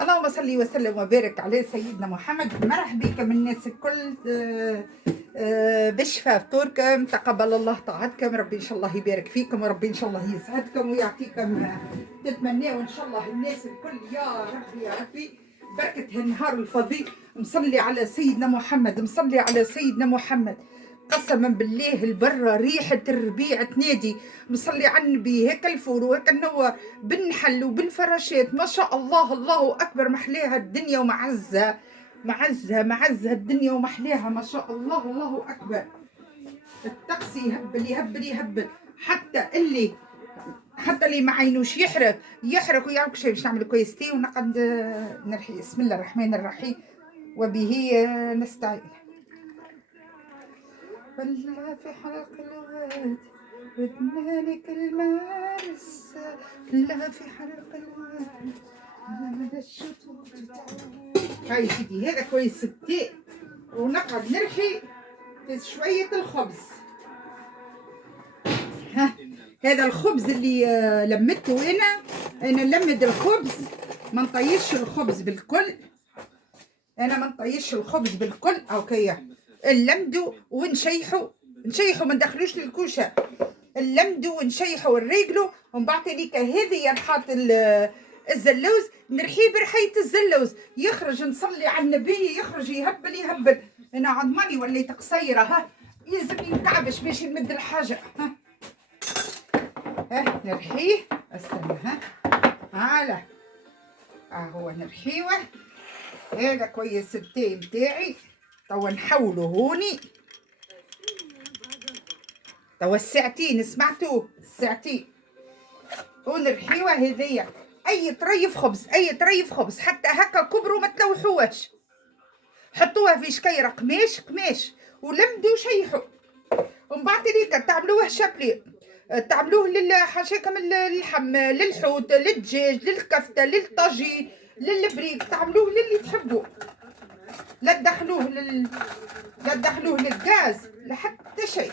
اللهم صل وسلم وبارك على سيدنا محمد. مرحبا بكم الناس الكل بشفاء فطوركم، تقبل الله طاعتكم، ربي ان شاء الله يبارك فيكم، وربي ان شاء الله يسعدكم ويعطيكم تتمناو ان شاء الله الناس الكل يا ربي يا ربي بركة النهار الفضيل. مصلي على سيدنا محمد، مصلي على سيدنا محمد. قسما بالله البرة ريحة الربيع تنادي. مصلي على النبي، هيك الفول وهيك النور بالنحل وبالفراشات، ما شاء الله الله أكبر. محلاها الدنيا ومعزها معزها الدنيا ومحلاها، ما شاء الله الله أكبر. الطقس يهبل يهبل يهبل، حتى اللي ما عينوش يحرق ويعرف شيء. باش نعمل كويستي ونقعد نرحي. بسم الله الرحمن الرحيم وبه نستعين. ولا في حلق الواد بدنا لك المارس، لا في حلق الواد بدنا الشطوط. هاي سيدي هذا كويس التي، ونقعد نرحي في شوية الخبز. هذا الخبز اللي لمته انا نلمد الخبز، ما نطيش الخبز بالكل. انا ما نطيش الخبز بالكل. اوكي نلمدو ونشيحو ما ندخلوش للكوشه. نلمدو ونشيحو ونريقلو، ومن بعد ليك هذه نحط الزلوز، نرحيه برحيه الزلوز يخرج. نصلي على النبي يخرج يهبل. انا عضماني وليت قصيره، يلزم ينكعبش باش نمد الحاجه. نرحيه. استنى هلا هو نرحيوه. هذا كويس التاي متاعي. توا نحولو هوني. توا الساعتين سمعتوه، الساعتين ونرحيوه. هذيا اي طريف خبز حتى هكا كبروا ما تلوحوهش، حطوها في شكيره قماش ولمدوا وشيحوا. ومن بعد ليك تعملوه شابلي، تعملوه للحشاكم، للحم، للحوت، للدجاج، للكفته، للطاجين، للبريك، تعملوه للي تحبوا. لا تدخلوه للغاز لحتى شيء.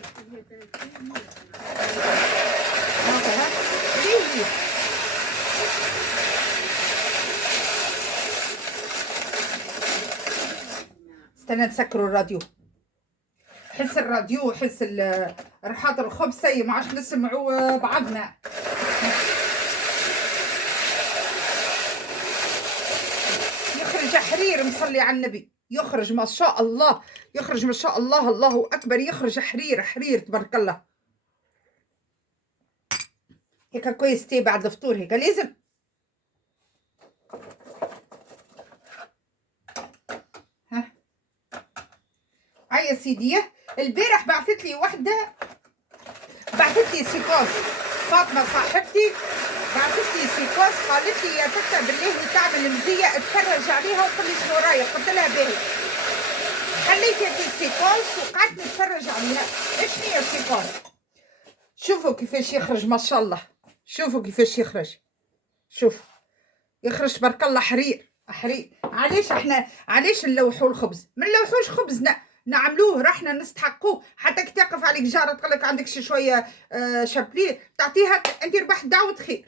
ليه استنى نسكروا الراديو. حس الراديو، حس ريحات الخبز، ما عادش نسمعوا بعضنا. يخرج حرير، مصلي على النبي، يخرج ما شاء الله، يخرج ما شاء الله الله اكبر، يخرج حرير تبارك الله. هيك كويس تي بعد الفطور، هيك لازم. يا سيدي البارح بعثت لي وحده، بعثت لي سيكوس، فاطمه صاحبتي بعثت لي سيكوس، قالت لي يا تتا بالله تعمل مزيه اتفرج عليها وقل لي شنو رايك. قلت لها باهي. خليت هذه السيكوس وقعدت نتفرج عليها. ايش هي السيكوس؟ شوفوا كيفاش يخرج ما شاء الله، شوفوا كيفاش يخرج، شوف يخرج تبارك الله حرير. علاش نلوحوا الخبز؟ ما نلوحوش خبزنا، نعملوه رحنا نستحقوه. حتى كي تقف عليك جاره تقول لك عندك شويه شابلير، تعطيها انت ربحت دعوه خير،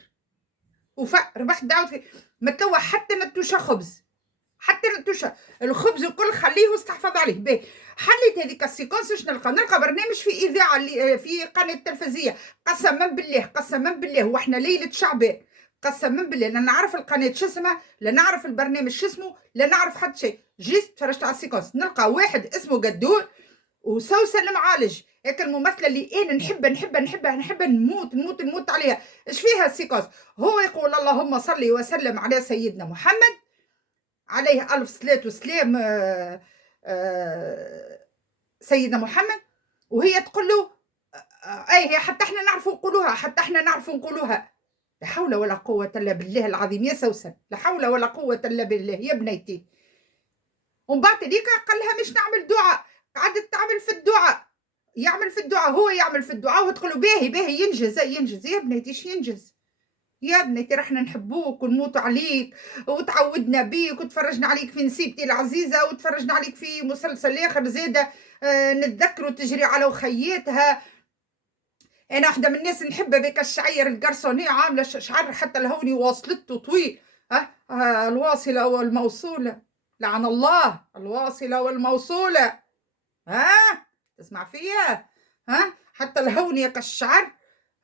ربحت دعوه خير. ما تلوح حتى نتوشه خبز، حتى نتوشه الخبز الكل خليه واستحفظ عليه. باهي حليت هذيك السيكونس. واش نلقى برنامج في اذاعه في قناه تلفزيه. قسما بالله واحنا ليله شعبان، قسما بالله لا نعرف القناه شو اسمها، لا نعرف البرنامج شو اسمه، لا نعرف حتى شيء. جيت تفرجت على السيكونس، نلقى واحد اسمه قدور وسوسن المعالج، هيك الممثله اللي انا نحب نموت عليها. ايش فيها السيكونس؟ هو يقول اللهم صل وسلم على سيدنا محمد عليه الف صلاه وسلام. سيدنا محمد، وهي تقول له اي حتى احنا نعرفوا نقولوها. لا حول ولا قوة إلا بالله العظيم يا سوسن، لا حول ولا قوة إلا بالله يا بنيتي. ومن بعد هذيك قال لها مش نعمل دعاء، قعدت تعمل في الدعاء، هو يعمل في الدعاء وتقول له باهي ينجز. يا بنيتي ايش ينجز؟ يا بنيتي رحنا نحبوك ونموتوا عليك وتعودنا بيك وتفرجنا عليك في نسيبتي العزيزة، وتفرجنا عليك في مسلسل آخر زادة نتذكروا تجري على وخياتها. انا واحده من الناس نحبها بك الشعير القرصونيه، عامله شعر حتى الهوني واصلته طويل. الواصلة والموصولة، لعن الله الواصلة والموصولة. ها تسمع فيا؟ ها حتى الهونية كالشعر.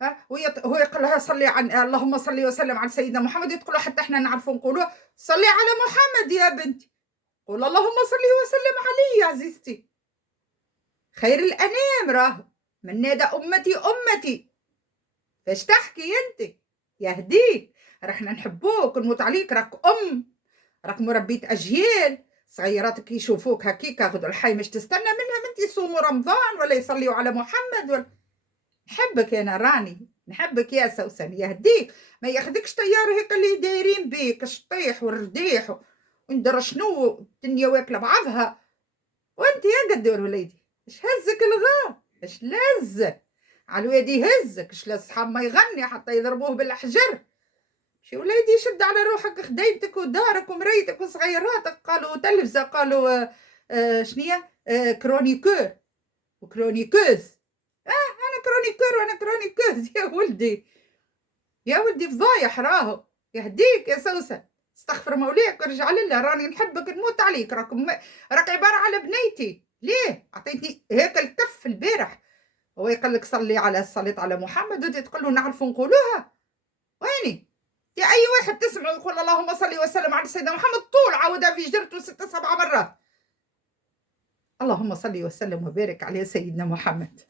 ها هو يقول لها صلي عن اللهم صلي وسلم على سيدنا محمد، تقول حتى احنا نعرفوا نقولوا صلي على محمد يا بنتي، قول اللهم صلي وسلم عليه يا عزيزتي، خير الأنام راهو من نادى أمتي أمتي. فاش تحكي انت؟ يهديك، راحنا نحبوك ونموت عليك، راك راك مربية أجيال صغيراتك يشوفوك هكيك غدو الحي مش تستنى منهم انت يصوموا رمضان ولا يصليوا على محمد ولا. نحبك انا راني نحبك يا سوسن يهديك، ما ياخدكش طيار هيك اللي دايرين بيك الشطيح والرديح وندرى شنو الدنيا واكله بعضها. وانت يا قد وليدي اش هزك الغا، اش لزك على الواد يهزك، اش لاصحاب ما يغني حتى يضربوه بالحجر. شي وليدي شد على روحك خديتك ودارك ومريتك وصغيراتك، قالوا تلفزة، قالوا شنية كرونيكور وكرونيكوز. انا كرونيكور وانا كرونيكوز يا ولدي، يا ولدي فضايح راهو. يهديك يا سوسن، استغفر مولاك وارجع لله، راني نحبك نموت عليك، راك عبارة على بنيتي. ليه عطيتني هيك الكف البارح، هو يقول لك صليت على محمد ودي تقول له نعرفوا نقولوها. ويني يا اي واحد تسمعه يقول اللهم صل وسلم على سيدنا محمد طول عاودها في جرته 6 7 مرات. اللهم صل وسلم وبارك على سيدنا محمد.